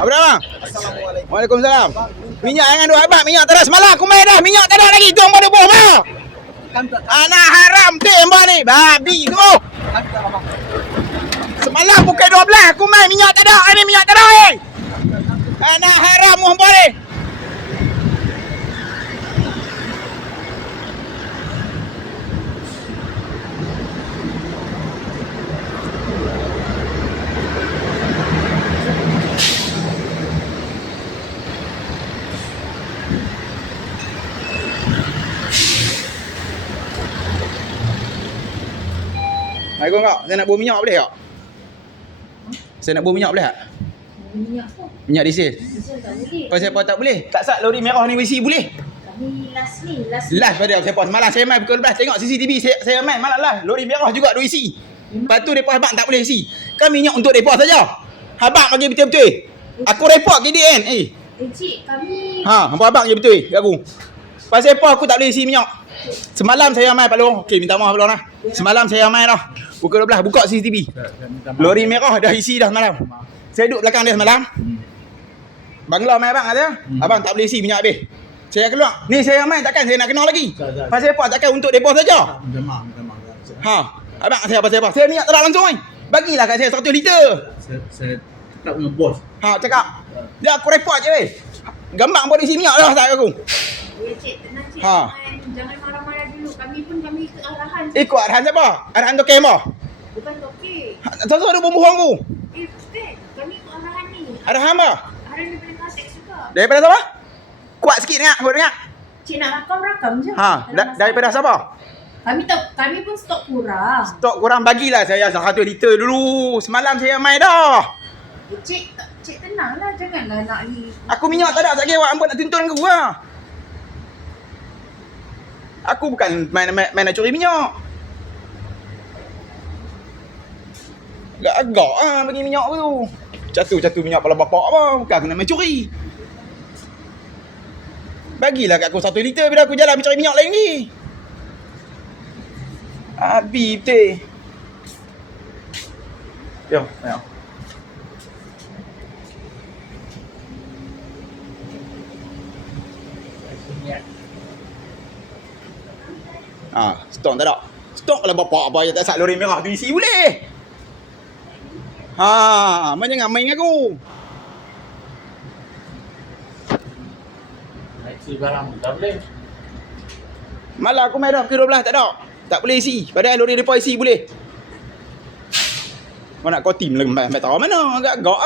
Apa dah bang? Assalamualaikum. Waalaikumsalam. Minyak jangan duk habis, minyak tak ada semalam aku main dah, minyak tak ada lagi. Tu hang pada bawah bang. Anak haram tu hang ni, babi tu. Semalam pukul 12 aku main minyak tak ada, ni minyak tak ada eh. Anak haram hang ni. Assalamualaikum kak, saya nak bawa minyak boleh tak? Saya nak bawa minyak boleh tak? Minyak tu. Minyak diesel. Diesel tak boleh. Pasal apa tak boleh? Tak sat lori merah ni isi boleh? Kami last ni. Last pada siapa? Semalam saya main pukul 12 tengok CCTV saya main malam lah. Lori merah juga duk isi. Lepas tu depa abang tak boleh isi. Kan minyak untuk depa saja. Abang bagi betul-betul. Aku report KDN. Cik, kami... Hampa abang je betul kat aku. Pasal apa aku tak boleh isi minyak? Semalam saya main Pak Long. Okey, minta maaf Pak Long lah. Semalam saya main dah. Pukul 12 buka CCTV. Lori merah dah isi dah semalam. Saya duduk belakang dia semalam. Bangla main abang kata, abang tak boleh isi minyak habis. Saya keluar. Ni saya main takkan saya nak kenal lagi. Pasal apa? Takkan untuk depo saja. Minta maaf. Abang saya pasal apa? Saya niat tak langsung kan. Bagilah kat saya 100 liter. Saya cakap dengan bos. Cakap. Dia aku report je weh. Gambar boleh isi minyak dah tak aku. Ya cik, tenang cik. Jangan marah-marah dulu. Kami pun ikut arahan. Ikut arahan siapa? Arahan Tok Kem ah. Bukan tokek. Satu ada bohong aku. Bukan. Kami ikut arahan ni. Arahan apa? Arahan daripada Kasek juga. Daripada siapa? Kuat sikit aku dengar. Cik nak rakam je. Daripada siapa? Kami pun stok kurang. Stok kurang bagilah saya 100 liter dulu. Semalam saya main dah. Cik tenanglah. Janganlah nak ni. Aku minyak tak ada. Tak kira awak nak tuntun aku lah. Aku bukan main nak curi minyak. Agak-agak bagi minyak tu. Jatuh minyak kepala bapak apa. Bukan aku nak main curi. Bagilah kat aku 1 liter bila aku jalan cari minyak lain ni. Habis betul. Yo. Stok tak ada. Stok kalau bapak apa je tak sat lori merah tu isi boleh. Jangan main dengan aku. Isi barang tak boleh. Malah aku main dah pukul 12 tak ada. Tak boleh isi. Padahal lori depa isi boleh. Kau nak kau tim lagi main tahu mana agak-agak